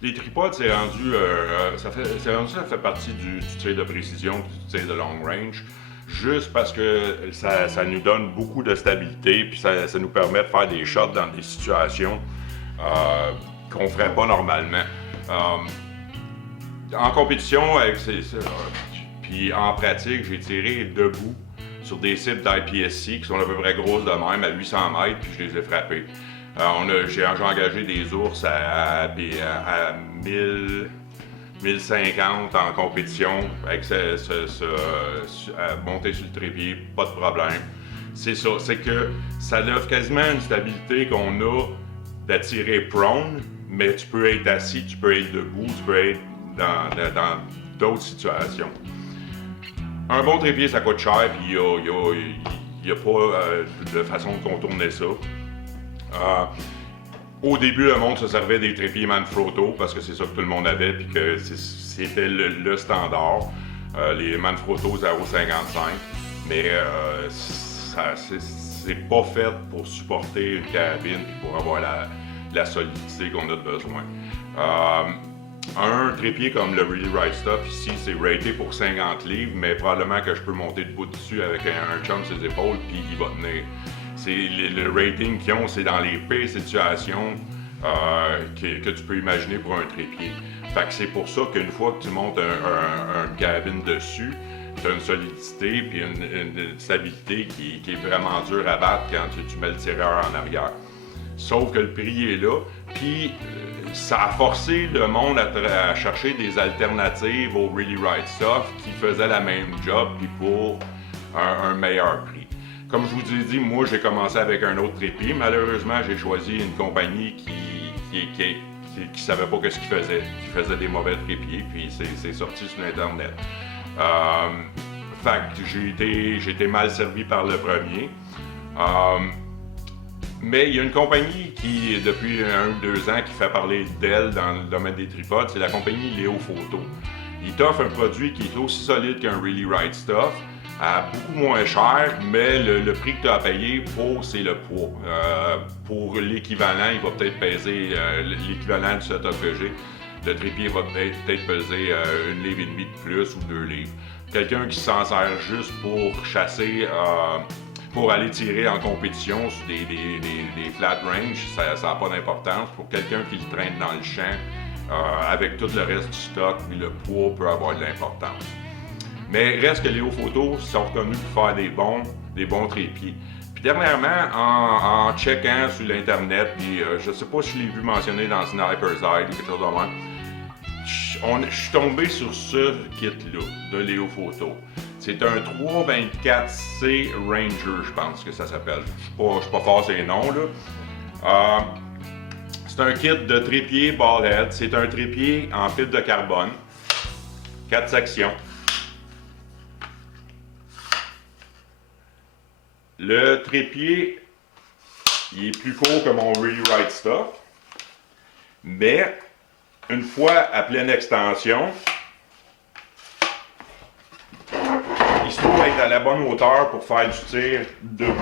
Les tripodes, ça fait partie du tir de précision, du tir de long range, juste parce que ça nous donne beaucoup de stabilité, puis ça nous permet de faire des shots dans des situations qu'on ne ferait pas normalement. En compétition, puis en pratique, j'ai tiré debout sur des cibles d'IPSC qui sont à peu près grosses de même, à 800 mètres, puis je les ai frappés. J'ai engagé des ours à 1050 en compétition, avec monter sur le trépied, pas de problème. C'est ça, c'est que ça offre quasiment une stabilité qu'on a d'attirer prone, mais tu peux être assis, tu peux être debout, tu peux être dans d'autres situations. Un bon trépied, ça coûte cher, puis il n'y a pas de façon de contourner ça. Au début, le monde se servait des trépieds Manfrotto parce que c'est ça que tout le monde avait, puis que c'était le standard. Les Manfrotto 0,55, mais c'est pas fait pour supporter une carabine et pour avoir la solidité qu'on a besoin. Un trépied comme le Really Right Stuff ici, c'est raté pour 50 livres, mais probablement que je peux monter debout dessus avec un chum sur les épaules, puis il va tenir. Le rating qu'ils ont, c'est dans les pires situations que tu peux imaginer pour un trépied. Fait que c'est pour ça qu'une fois que tu montes un carabine dessus, tu as une solidité puis une stabilité qui est vraiment dure à battre quand tu mets le tireur en arrière. Sauf que le prix est là, puis ça a forcé le monde à chercher des alternatives au Really Right Stuff qui faisaient la même job puis pour un meilleur prix. Comme je vous ai dit, moi j'ai commencé avec un autre trépied. Malheureusement, j'ai choisi une compagnie qui savait pas ce qu'il faisait, qui faisait des mauvais trépieds, puis c'est sorti sur Internet. Fait que j'ai été mal servi par le premier. Mais il y a une compagnie qui, depuis 1 ou 2 ans, qui fait parler d'elle dans le domaine des tripodes, c'est la compagnie Léo Photo. Ils t'offrent un produit qui est aussi solide qu'un Really Right Stuff, à beaucoup moins cher, mais le prix que tu as à payer c'est le poids. Pour l'équivalent, il va peut-être peser l'équivalent du setup que j'ai. Le trépied va peut-être peser 1,5 livre de plus ou 2 livres. Quelqu'un qui s'en sert juste pour chasser, pour aller tirer en compétition sur des flat range, ça n'a pas d'importance. Pour quelqu'un qui le traîne dans le champ, avec tout le reste du stock, le poids peut avoir de l'importance. Mais reste que Léo Photo sont reconnus pour faire des bons trépieds. Puis dernièrement, en checkant sur l'internet, puis je sais pas si je l'ai vu mentionner dans Sniper's Eye ou quelque chose de même, je suis tombé sur ce kit-là de Léo Photo. C'est un 324C Ranger, je pense que ça s'appelle. Je suis pas fort ces noms là. C'est un kit de trépied ball-head. C'est un trépied en fibre de carbone. 4 sections. Le trépied, il est plus court que mon Really Right Stuff, mais une fois à pleine extension, il se trouve être à la bonne hauteur pour faire du tir debout.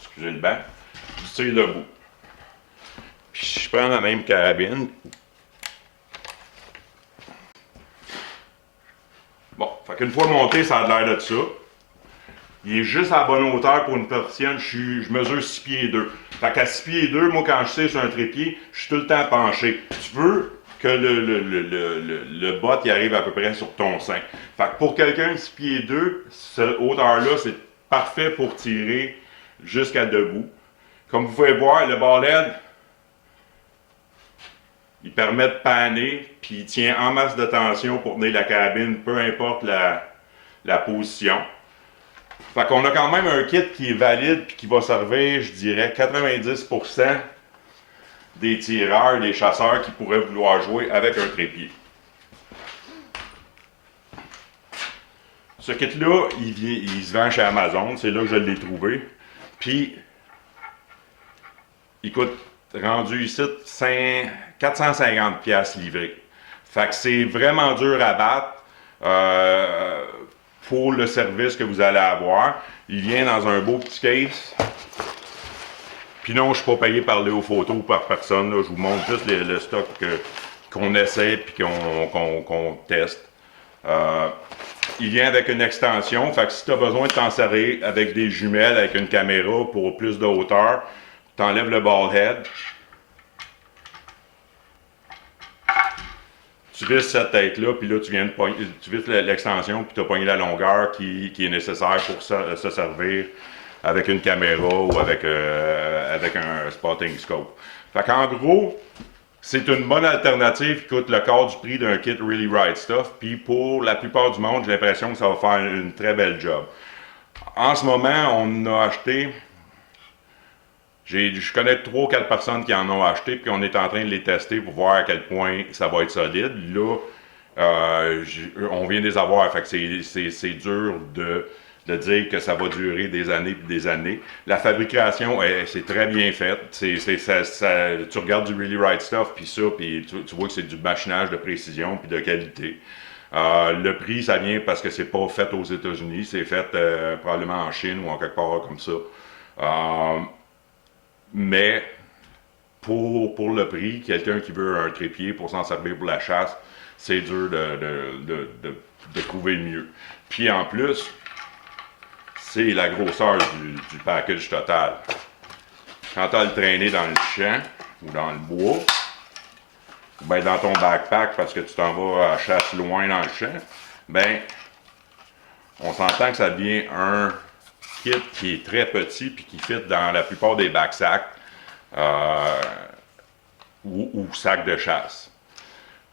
Excusez le banc. Du tir debout. Puis je prends la même carabine. Bon, fait qu'une fois monté, ça a l'air de ça. Il est juste à la bonne hauteur pour une personne. Je mesure 6 pieds 2. Fait qu'à 6 pieds 2, moi, quand je tire sur un trépied, je suis tout le temps penché. Tu veux que le bot il arrive à peu près sur ton sein. Fait que pour quelqu'un de 6 pieds 2, cette hauteur-là, c'est parfait pour tirer jusqu'à debout. Comme vous pouvez voir, le ball-head, il permet de panner, puis il tient en masse de tension pour tenir la carabine, peu importe la position. Fait qu'on a quand même un kit qui est valide et qui va servir, je dirais, 90% des tireurs, des chasseurs qui pourraient vouloir jouer avec un trépied. Ce kit-là, il se vend chez Amazon, c'est là que je l'ai trouvé. Puis, il coûte, rendu ici, 450$ livré. Fait que c'est vraiment dur à battre. Pour le service que vous allez avoir. Il vient dans un beau petit case. Puis non, je ne suis pas payé par Léo Photo ou par personne. Là. Je vous montre juste le stock qu'on essaie puis qu'on teste. Il vient avec une extension. Fait que si tu as besoin de t'en servir avec des jumelles, avec une caméra pour plus de hauteur, tu enlèves le ball head. Tu visses cette tête-là, puis là, tu visses l'extension, puis tu as pogné la longueur qui est nécessaire pour se servir avec une caméra ou avec un spotting scope. Fait qu'en gros, c'est une bonne alternative qui coûte le quart du prix d'un kit Really Right Stuff, puis pour la plupart du monde, j'ai l'impression que ça va faire une très belle job. En ce moment, on a acheté... Je connais 3 ou 4 personnes qui en ont acheté, puis on est en train de les tester pour voir à quel point ça va être solide. Là, on vient de les avoir, fait que c'est dur de dire que ça va durer des années et des années. La fabrication, c'est très bien faite. Tu regardes du Really Right Stuff, puis ça, puis tu vois que c'est du machinage de précision puis de qualité. Le prix, ça vient parce que c'est pas fait aux États-Unis, c'est fait probablement en Chine ou en quelque part comme ça. Mais pour le prix, quelqu'un qui veut un trépied pour s'en servir pour la chasse, c'est dur de trouver mieux. Puis en plus, c'est la grosseur du package total. Quand tu as le traîné dans le champ ou dans le bois, ou bien dans ton backpack parce que tu t'en vas à chasse loin dans le champ, ben on s'entend que ça devient un kit qui est très petit puis qui fit dans la plupart des backpacks ou sacs de chasse.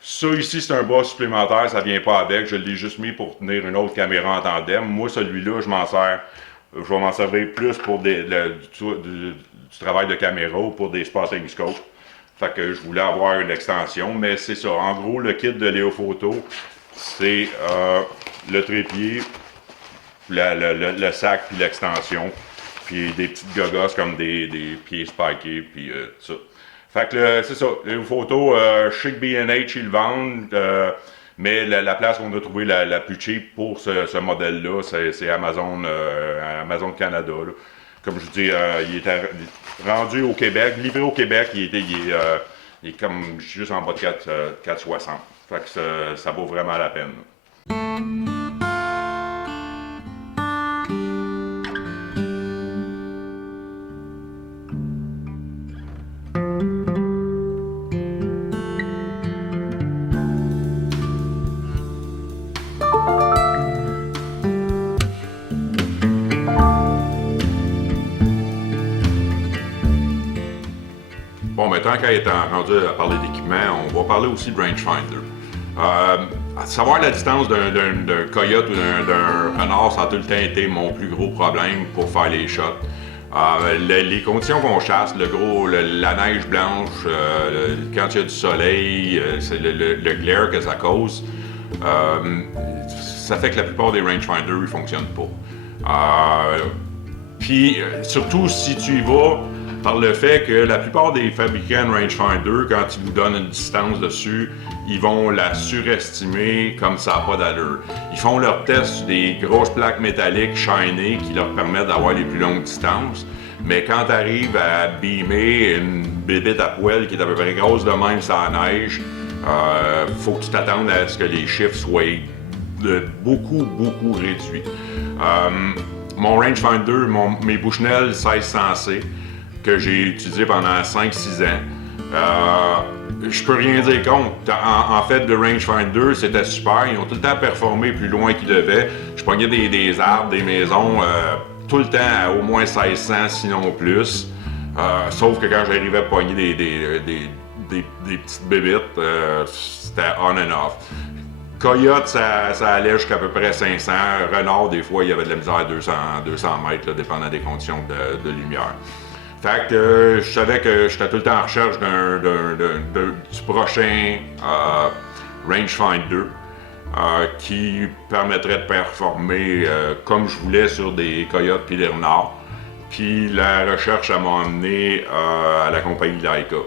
Ça ici, c'est un bas supplémentaire, ça vient pas avec. Je l'ai juste mis pour tenir une autre caméra en tandem. Moi, celui-là, je vais m'en servir plus pour du travail de caméra ou pour des spotting scopes. Fait que je voulais avoir une extension, mais c'est ça. En gros, le kit de Léo Photo, c'est le trépied, le sac puis l'extension, puis des petites gogos comme des pieds spikés, puis tout ça. Fait que c'est ça, les photos, je sais que B&H ils le vendent, mais la place qu'on a trouvé la plus cheap pour ce modèle-là, c'est Amazon, Amazon Canada. Là. Comme je vous dis, il est rendu au Québec, livré au Québec, il est comme juste en bas de 4,60. Fait que ça vaut vraiment la peine. Bon, mais tant qu'à être rendu à parler d'équipement, on va parler aussi de rangefinder. Savoir la distance d'un coyote ou d'un renard, ça a tout le temps été mon plus gros problème pour faire les shots. Les conditions qu'on chasse, la neige blanche, quand il y a du soleil, c'est le glare que ça cause, ça fait que la plupart des rangefinders ne fonctionnent pas. Puis, surtout si tu y vas par le fait que la plupart des fabricants de rangefinder, quand ils vous donnent une distance dessus, ils vont la surestimer comme ça n'a pas d'allure. Ils font leurs tests sur des grosses plaques métalliques shiny qui leur permettent d'avoir les plus longues distances. Mais quand tu arrives à beamer une bébête à poêle qui est à peu près grosse de même sans neige, faut que tu t'attendes à ce que les chiffres soient beaucoup réduits. Mon rangefinder, mes Bushnell 1600C, que j'ai utilisé pendant 5-6 ans. Je peux rien dire contre. En fait, le rangefinder, c'était super. Ils ont tout le temps performé plus loin qu'ils devaient. Je pognais des arbres, des maisons, tout le temps à au moins 1600, sinon plus. Sauf que quand j'arrivais à pogner des petites bébites, c'était on and off. Coyote, ça allait jusqu'à peu près 500. Renard, des fois, il y avait de la misère à 200 mètres, là, dépendant des conditions de lumière. Fait que je savais que j'étais tout le temps en recherche du prochain rangefinder qui permettrait de performer comme je voulais sur des coyotes et des renards. Puis la recherche m'a emmené à la compagnie Leica.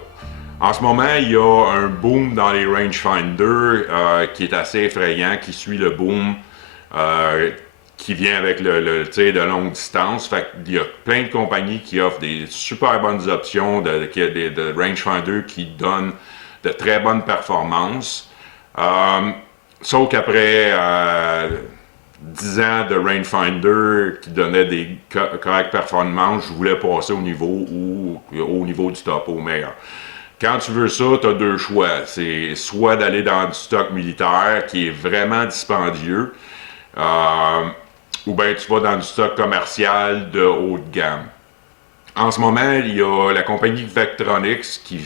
En ce moment, il y a un boom dans les rangefinders qui est assez effrayant, qui suit le boom qui vient avec le tir de longue distance. Fait qu'il y a plein de compagnies qui offrent des super bonnes options de rangefinder qui donnent de très bonnes performances. Sauf qu'après 10 ans de rangefinder qui donnait des correctes performances, je voulais passer au niveau du topo meilleur. Quand tu veux ça, tu as deux choix. C'est soit d'aller dans du stock militaire qui est vraiment dispendieux, ou bien tu vas dans du stock commercial de haut de gamme. En ce moment, il y a la compagnie Vectronics qui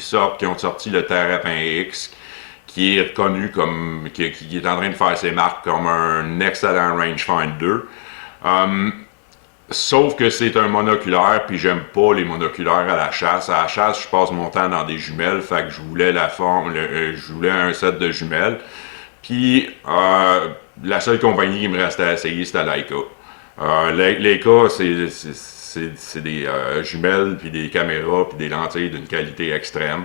ont sorti le Terrapin X, qui est reconnu comme, qui est en train de faire ses marques comme un excellent rangefinder. Sauf que c'est un monoculaire, puis j'aime pas les monoculaires à la chasse. À la chasse, je passe mon temps dans des jumelles, fait que je voulais je voulais un set de jumelles. Puis la seule compagnie qui me restait à essayer, c'était Leica. Leica, c'est des jumelles, puis des caméras, puis des lentilles d'une qualité extrême.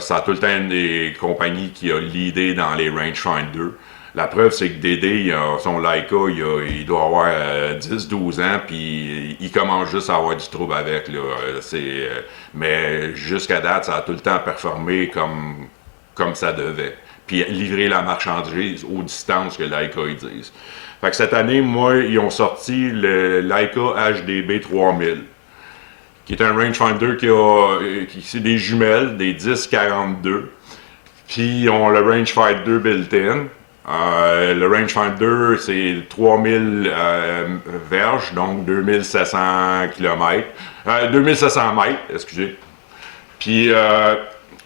Ça a tout le temps des compagnies qui ont l'idée dans les rangefinders. La preuve, c'est que Dédé, son Leica, il doit avoir 10-12 ans, puis il commence juste à avoir du trouble avec. Là. Mais jusqu'à date, ça a tout le temps performé comme ça devait. Puis livrer la marchandise aux distances que Leica ils disent. Fait que cette année, moi, ils ont sorti le Leica HDB 3000, qui est un rangefinder c'est des jumelles, des 10-42. Puis ils ont le rangefinder built-in. Le rangefinder, c'est 3000 verges, donc 2700 km. 2700 mètres, excusez. Puis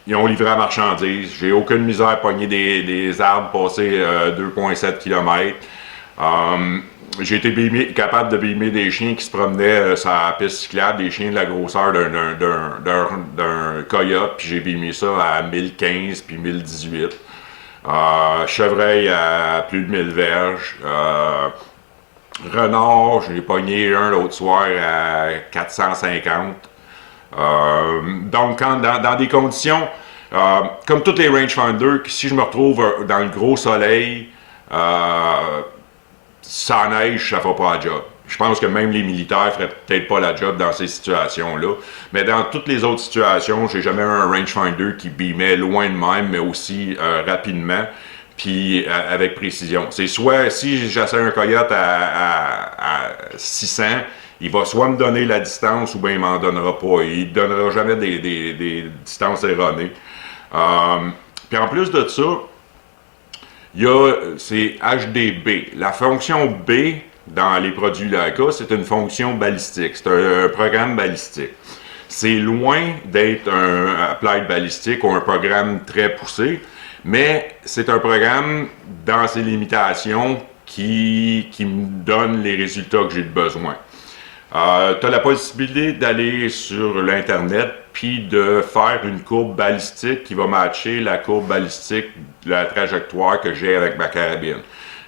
ils ont livré la marchandise. J'ai aucune misère à pogner des arbres passés 2,7 km. J'ai été capable de beamer des chiens qui se promenaient sur la piste cyclable, des chiens de la grosseur d'un coyote, puis j'ai beamé ça à 1015 puis 1018. Chevreuil à plus de 1000 verges. Renard, j'ai pogné un l'autre soir à 450. Donc, dans des conditions, comme tous les rangefinders, si je me retrouve dans le gros soleil, sans neige, ça ne fait pas la job. Je pense que même les militaires feraient peut-être pas la job dans ces situations-là. Mais dans toutes les autres situations, j'ai jamais eu un rangefinder qui beamait loin de même, mais aussi rapidement, puis avec précision. C'est soit, si j'essaie un coyote à 600, il va soit me donner la distance ou bien il m'en donnera pas. Il ne donnera jamais des distances erronées. Puis en plus de ça, c'est HDB. La fonction B dans les produits Leica, c'est une fonction balistique. C'est un programme balistique. C'est loin d'être un applied balistique ou un programme très poussé, mais c'est un programme dans ses limitations qui me donne les résultats que j'ai besoin. Tu as la possibilité d'aller sur l'Internet puis de faire une courbe balistique qui va matcher la courbe balistique de la trajectoire que j'ai avec ma carabine.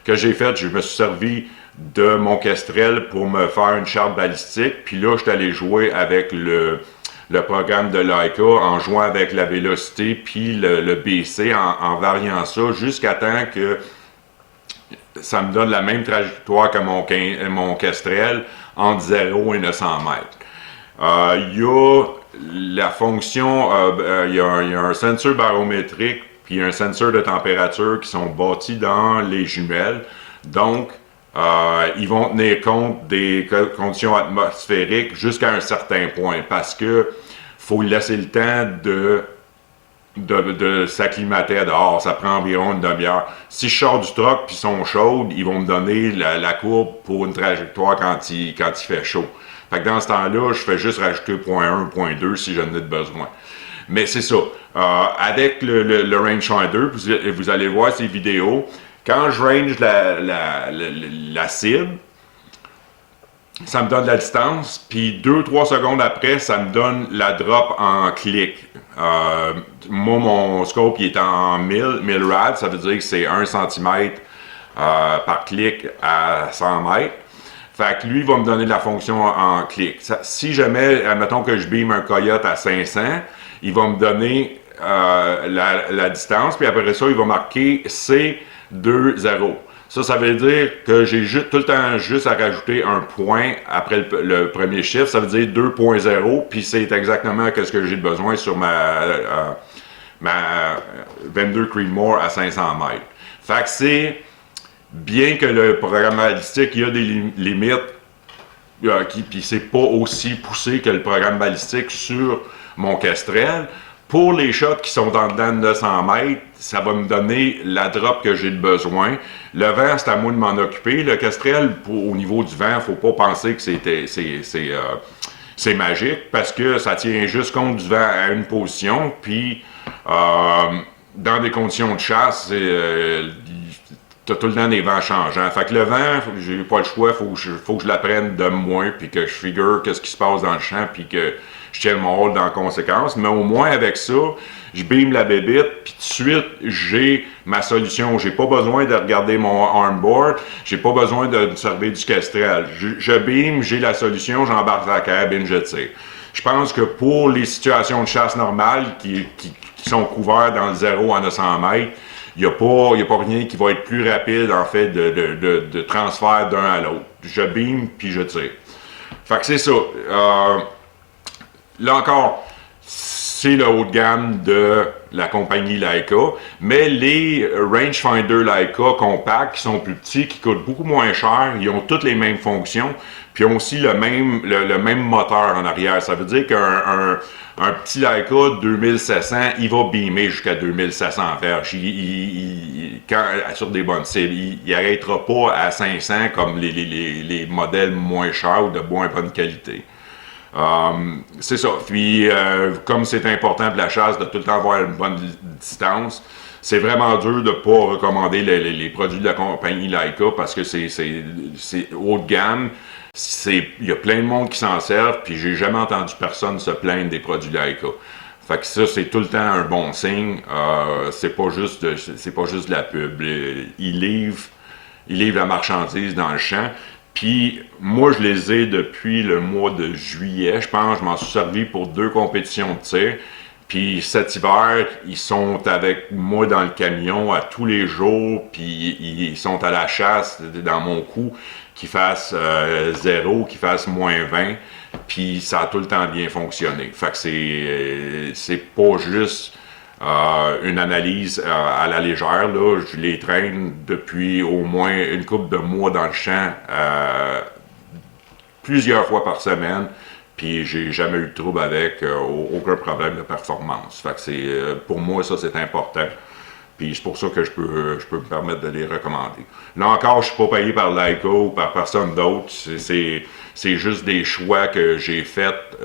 Que j'ai fait, je me suis servi de mon Kestrel pour me faire une charte balistique, puis là, je suis allé jouer avec le programme de Leica en jouant avec la vélocité puis le BC, en variant ça jusqu'à temps que ça me donne la même trajectoire que mon Kestrel entre 0 et 900 mètres. Il y a la fonction, il y a un sensor barométrique puis un sensor de température qui sont bâtis dans les jumelles. Donc, ils vont tenir compte des conditions atmosphériques jusqu'à un certain point parce que faut laisser le temps de s'acclimater dehors. Ça prend environ une demi-heure. Si je sors du truck puis ils sont chaudes, ils vont me donner la courbe pour une trajectoire quand il fait chaud. Fait que dans ce temps-là, je fais juste rajouter 0.1, 0.2 si j'en ai besoin. Mais c'est ça. Avec le rangefinder, vous allez voir ces vidéos. Quand je range la cible, ça me donne la distance, puis 2-3 secondes après, ça me donne la drop en clic. Moi, mon scope il est en 1000 rads, ça veut dire que c'est 1 cm par clic à 100 mètres. Fait que lui, il va me donner la fonction en clic. Si jamais, admettons que je beam un coyote à 500, il va me donner la distance, puis après ça, il va marquer C2-0. Ça veut dire que j'ai tout le temps juste à rajouter un point après le premier chiffre. Ça veut dire 2.0, puis c'est exactement ce que j'ai besoin sur ma 22 Creedmoor à 500 mètres. Fait que c'est, bien que le programme balistique, il y a des limites, puis c'est pas aussi poussé que le programme balistique sur mon Kestrel. Pour les shots qui sont en dedans de 900 mètres, ça va me donner la drop que j'ai besoin. Le vent, c'est à moi de m'en occuper. Le Kestrel, au niveau du vent, faut pas penser que c'est magique, parce que ça tient juste compte du vent à une position, puis dans des conditions de chasse, t'as tout le temps des vents changeants. Fait que le vent, j'ai pas le choix, faut que je l'apprenne de moi, puis que je figure qu'est-ce qui se passe dans le champ, puis que je tienne mon rôle dans la conséquence. Mais au moins avec ça, je bime la bébite, puis tout de suite, j'ai ma solution. J'ai pas besoin de regarder mon armboard, j'ai pas besoin de me servir du Kestrel. Je bime, j'ai la solution, j'embarque dans la carabine, je tire. Je pense que pour les situations de chasse normales qui sont couvertes dans le 0 à 900 mètres, il n'y a pas rien qui va être plus rapide, en fait, de transfert d'un à l'autre. Je beam, puis je tire. Fait que c'est ça. Là encore, c'est le haut de gamme de la compagnie Leica, mais les rangefinder Leica compacts, qui sont plus petits, qui coûtent beaucoup moins cher, ils ont toutes les mêmes fonctions, puis ont aussi le même moteur en arrière. Ça veut dire qu'un petit Leica 2700, il va beamer jusqu'à 2700 verges. Sur des bonnes cibles, il n'arrêtera pas à 500 comme les modèles moins chers ou de moins bonne qualité. C'est ça. Puis, comme c'est important pour la chasse de tout le temps avoir une bonne distance, c'est vraiment dur de ne pas recommander les produits de la compagnie Leica, parce que c'est haut de gamme. Il y a plein de monde qui s'en servent, puis j'ai jamais entendu personne se plaindre des produits Leica. Fait que ça, c'est tout le temps un bon signe. C'est pas juste de la pub. Ils livrent la marchandise dans le champ. Puis moi, je les ai depuis le mois de juillet, je pense. Je m'en suis servi pour 2 compétitions de tir. Puis cet hiver, ils sont avec moi dans le camion à tous les jours, puis ils sont à la chasse dans mon coup, qu'il fasse 0, qu'il fasse -20, puis ça a tout le temps bien fonctionné. Fait que c'est pas juste une analyse à la légère, là. Je les traîne depuis au moins une couple de mois dans le champ, plusieurs fois par semaine. Puis j'ai jamais eu de trouble avec, aucun problème de performance. Fait que pour moi, ça c'est important. Puis c'est pour ça que je peux me permettre de les recommander. Là encore, je suis pas payé par Leica ou par personne d'autre. C'est juste des choix que j'ai faits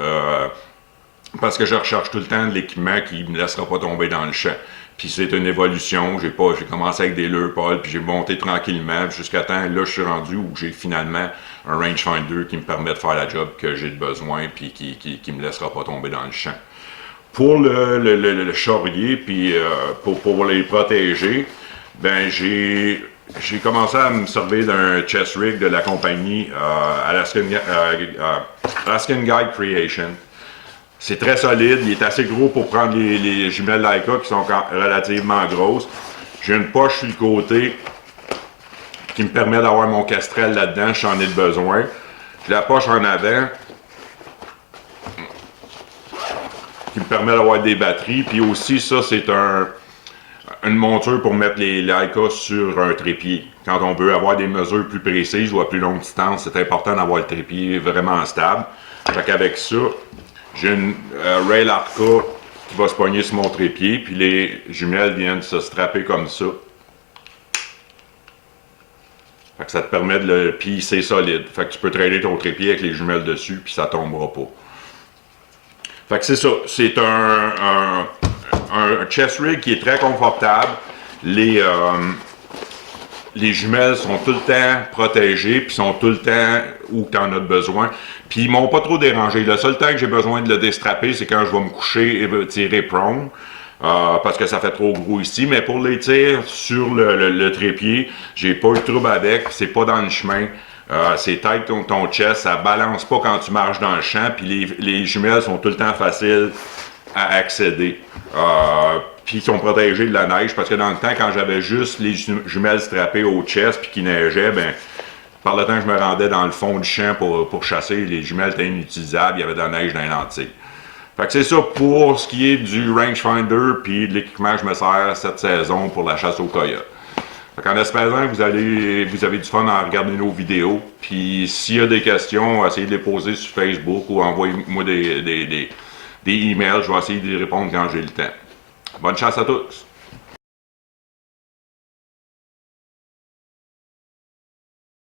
parce que je recherche tout le temps de l'équipement qui me laissera pas tomber dans le champ. Puis c'est une évolution. J'ai commencé avec des Leupold, puis j'ai monté tranquillement jusqu'à temps. Là, je suis rendu où j'ai finalement un rangefinder qui me permet de faire la job que j'ai besoin, puis qui me laissera pas tomber dans le champ. Pour le charrier, puis pour les protéger, ben j'ai commencé à me servir d'un chest rig de la compagnie Alaskan Guide Creation. C'est très solide, il est assez gros pour prendre les jumelles Leica qui sont relativement grosses. J'ai une poche sur le côté qui me permet d'avoir mon Kestrel là-dedans, j'en ai besoin. J'ai la poche en avant qui me permet d'avoir des batteries. Puis aussi, ça, c'est une monture pour mettre les Leica sur un trépied. Quand on veut avoir des mesures plus précises ou à plus longue distance, c'est important d'avoir le trépied vraiment stable. Fait qu'avec ça, j'ai une rail Arca qui va se pogner sur mon trépied, puis les jumelles viennent se strapper comme ça. Fait que ça te permet puis c'est solide. Fait que tu peux traîner ton trépied avec les jumelles dessus, puis ça tombera pas. Fait que c'est ça. C'est un chest rig qui est très confortable. Les jumelles sont tout le temps protégées, puis sont tout le temps où tu en as besoin. Puis ils m'ont pas trop dérangé. Le seul temps que j'ai besoin de le déstrapper, c'est quand je vais me coucher et tirer prone. Parce que ça fait trop gros ici. Mais pour les tirs sur le trépied, j'ai pas eu de trouble avec. C'est pas dans le chemin. C'est tight ton chest. Ça balance pas quand tu marches dans le champ. Puis les jumelles sont tout le temps faciles à accéder. puis ils sont protégés de la neige, parce que dans le temps, quand j'avais juste les jumelles strappées au chest puis qui neigeait, ben par le temps que je me rendais dans le fond du champ pour chasser, les jumelles étaient inutilisables, il y avait de la neige dans les lentilles. Fait que c'est ça pour ce qui est du rangefinder puis de l'équipement que je me sers cette saison pour la chasse au coyote. En espérant que vous avez du fun à regarder nos vidéos. Puis s'il y a des questions, essayez de les poser sur Facebook ou envoyez-moi des emails. Je vais essayer de les répondre quand j'ai le temps. Bonne chasse à tous!